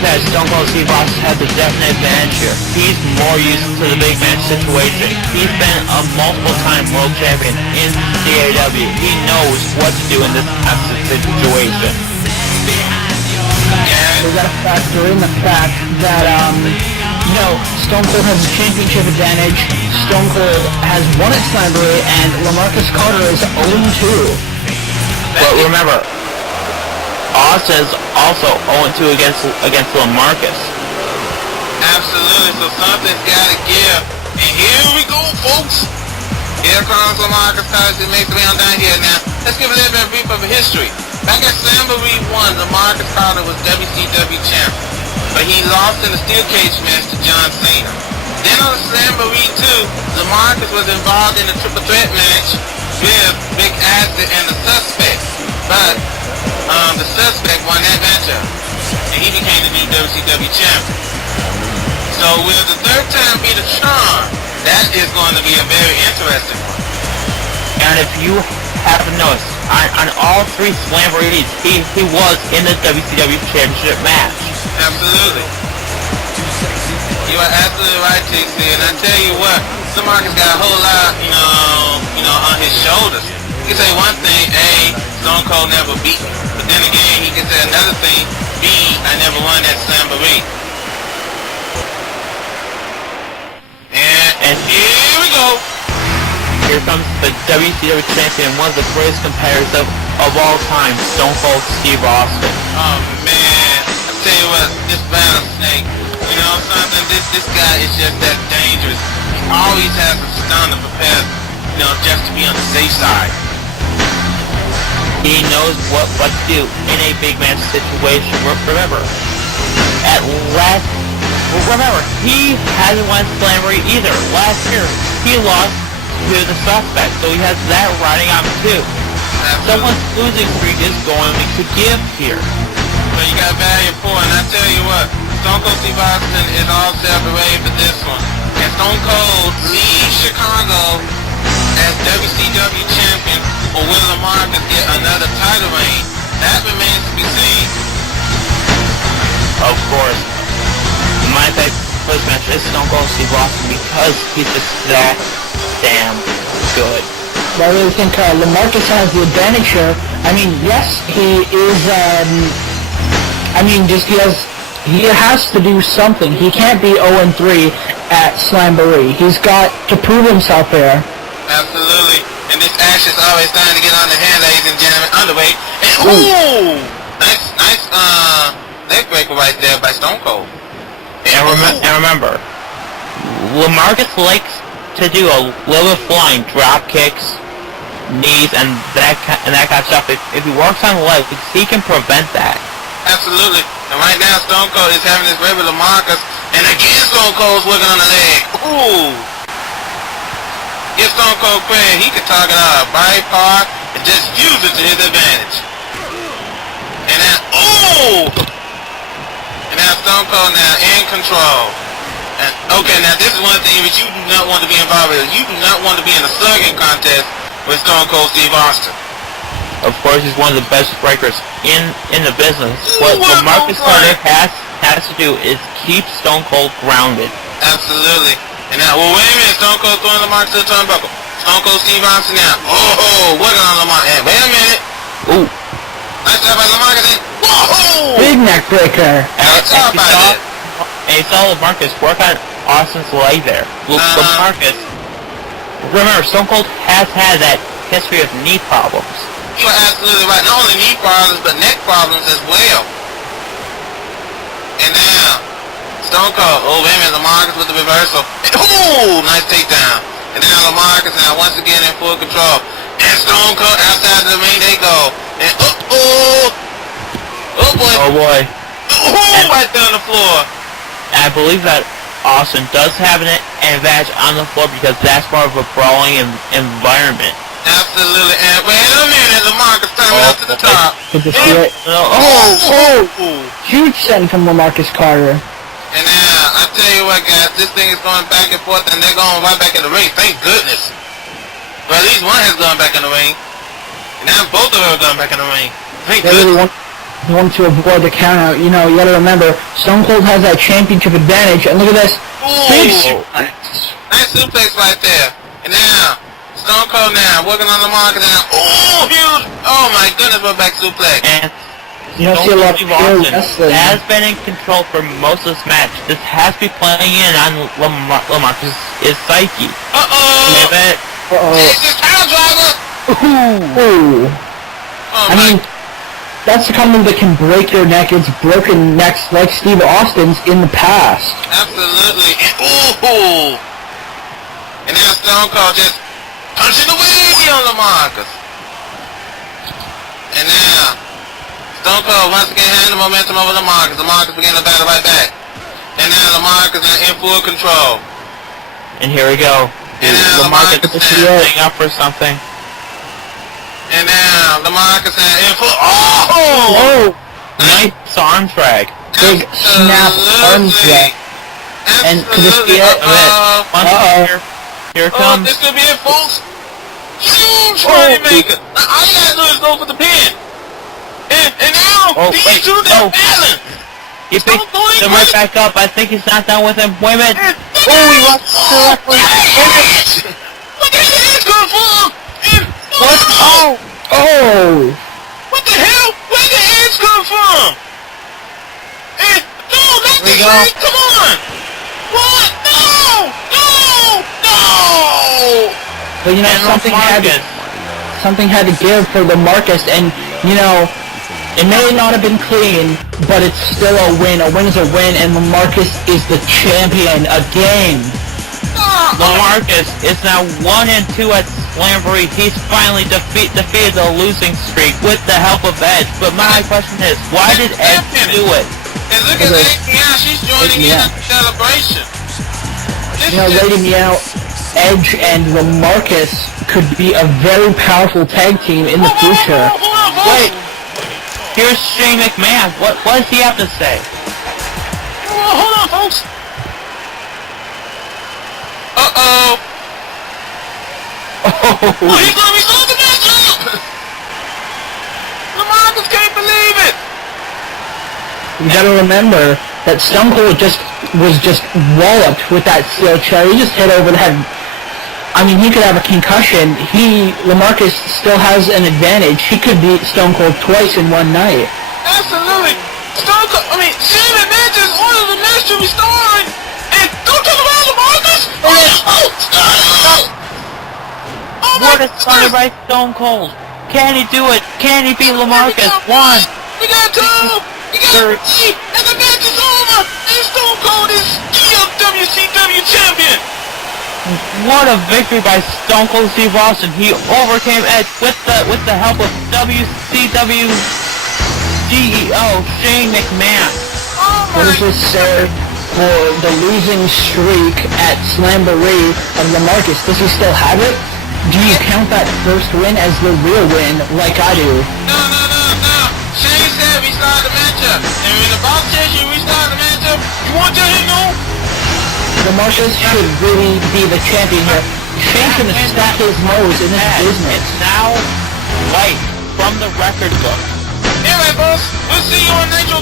that Stone Cold Steve Austin has a definite advantage here. He's more used to the big match situation. He's been a multiple-time world champion in the AEW. He knows what to do in this type of situation. We gotta factor in the fact that, Stone Cold has a championship advantage. Stone Cold has won at Slamboree, and LaMarcus Carter is 0-2. But remember, Austin is also 0-2 against LaMarcus. Absolutely, so something's gotta give. And here we go, folks. Here comes LaMarcus Carter to make the way on down here. Now, let's give a little bit of brief of history. Back at Slamboree 1, LaMarcus Carter was WCW champ, but he lost in a steel cage match to John Cena. Then on Slamboree 2, LaMarcus was involved in a triple threat match with Big Acid and the Suspect, but the Suspect won that matchup, and he became the new WCW champion. So will the third time be the charm? That is going to be a very interesting one. And if you haven't noticed, on all three Slamborees, he was in the WCW Championship match. Absolutely. You are absolutely right, TC. And I tell you what, LaMarcus got a whole lot, on his shoulders. He can say one thing, A, Stone Cold never beat me. But then again, he can say another thing, B, I never won that Slamboree. And here we go. Here comes the WCW champion, one of the greatest competitors of all time, Stone Cold Steve Austin. Oh man, I tell you what, this rattlesnake, something, this guy is just that dangerous. He always has a stun to prepare, just to be on the safe side. He knows what to do in a big match situation. Remember, he hasn't won Slamboree either. Last year, he lost to the Suspect, so he has that riding on him too. Someone's losing streak is going to give here. But you got value for, and I tell you what, Stone Cold Steve Austin is all set up and ready for this one. And Stone Cold leaves Chicago as WCW champion, or will LaMarcus get another title reign? That remains to be seen. Of course, my favorite first match is Stone Cold Steve Austin because he's just that damn good. I really think LaMarcus has the advantage here. I mean, yes, he is, he has to do something. He can't be 0-3 at Slamboree. He's got to prove himself here. Absolutely. And this ash is always starting to get on the hand, ladies and gentlemen. Underweight. And, nice leg breaker right there by Stone Cold. And remember, LaMarcus likes to do a little bit flying drop kicks, knees, and that kind of stuff. If he works on the legs, he can prevent that. Absolutely. And right now, Stone Cold is having his regular LaMarcus, and again, Stone Cold's working on the leg. Ooh. Give Stone Cold credit. He can target out a body part and just use it to his advantage. And now, and now Stone Cold now in control. And okay, now this is one thing that you do not want to be involved with. You do not want to be in a slugging contest with Stone Cold Steve Austin. Of course, he's one of the best breakers in the business. What LaMarcus Carter has to do is keep Stone Cold grounded. Absolutely. And now, wait a minute, Stone Cold throwing LaMarcus to the turnbuckle. Stone Cold Steve Austin now. Working on LaMarcus. Wait a minute. Ooh. Nice job by LaMarcus. Whoa! Big neck breaker. Nice job by that. And you saw LaMarcus work on Austin's leg there. LaMarcus, remember, Stone Cold has had that history of knee problems. You are absolutely right. Not only knee problems, but neck problems as well. And now, Stone Cold. Wait a minute, LaMarcus with the reversal. Nice takedown. And now LaMarcus now once again in full control. And Stone Cold outside of the ring they go. And oh boy. Right there on the floor. I believe that Austin does have an advantage on the floor because that's more of a brawling environment. Absolutely. And wait a minute, LaMarcus climbing up to the top. Huge send from LaMarcus Carter. And now, I tell you what, guys, this thing is going back and forth, and they're going right back in the ring. Thank goodness. Well, at least one has gone back in the ring. And now both of them are going back in the ring. Thank goodness. going to avoid the countout. You know, you gotta remember, Stone Cold has that championship advantage, and look at this. Big suplex. Nice suplex right there. And now, Stone Cold now, working on the market now. Oh, huge! Oh my goodness, we're back suplex. And You don't see a lot of pure Austin wrestling. has been in control for most of this match. This has to be playing in on Lamarcus' psyche. Uh-oh! Leave it. It's this power driver! Ooh. Oh I mean, that's the kind of move that can break your neck. It's broken necks like Steve Austin's in the past. absolutely. And ooh! And now Stone Cold just punching away on Lamarcus. And now, Stone Cold once again had the momentum over Lamarcus. Lamarcus began to battle right back. And now Lamarcus is in full control. And here we go. And now Lamarcus Lamarcus is is setting up for something. And now Lamarcus is in full. Oh! Oh! Nice arm drag. Big snap arm drag. And could this be it? Here it Oh, comes. this could be it, folks. Huge moneymaker. All you gotta do is go for the pin. And now, these two, they're balance. He picked him right back up. I think he's not done with him. Wait a minute. Oh, he walked directly. What the hell is going from? What? Oh! Oh! What the hell? Where the heads come from? No, not Here we the go. head. Come on. What? No! No! But you know, And something had to give for Lamarcus, and you know, it may not have been clean, but it's still a win. A win is a win, and Lamarcus is the champion again. Lamarcus is now 1-2 at Slamboree. He's finally defeated the losing streak with the help of Edge. But my question is, why did Edge do it? And look at Lady Meow, she's joining in on the celebration. You know, Lady Meow, Edge, and Lamarcus could be a very powerful tag team in the future. Wait, here's Shane McMahon. What does he have to say? Hold on, folks. Uh-oh. Oh, he's gonna be the match up! Lamarcus can't believe it! You gotta remember that Stone Cold was just walloped with that steel chair. He just hit over the head. I mean, he could have a concussion. Lamarcus still has an advantage. He could beat Stone Cold twice in one night. Absolutely! Stone Cold, Shane McMahon just ordered the match to be started! And don't turn around, Lamarcus! What is started by Stone Cold? Can he do it? Can he beat Lamarcus? One. We got two! We got three! And the match is over! And Stone Cold is still WCW champion! What a victory by Stone Cold Steve Austin. He overcame Edge with the help of WCW CEO Shane McMahon. What does this say for the losing streak at Slamboree of Lamarcus? Does he still have it? Do you count that first win as the real win, like I do? No. Shane said we started the matchup. And when the boss says you restart the matchup, you want to tell him no? Lamarcus should really be the champion here. Shane's gonna stack his nose in this business. It's now right from the record book. Anyway, folks, we'll see you on Nitro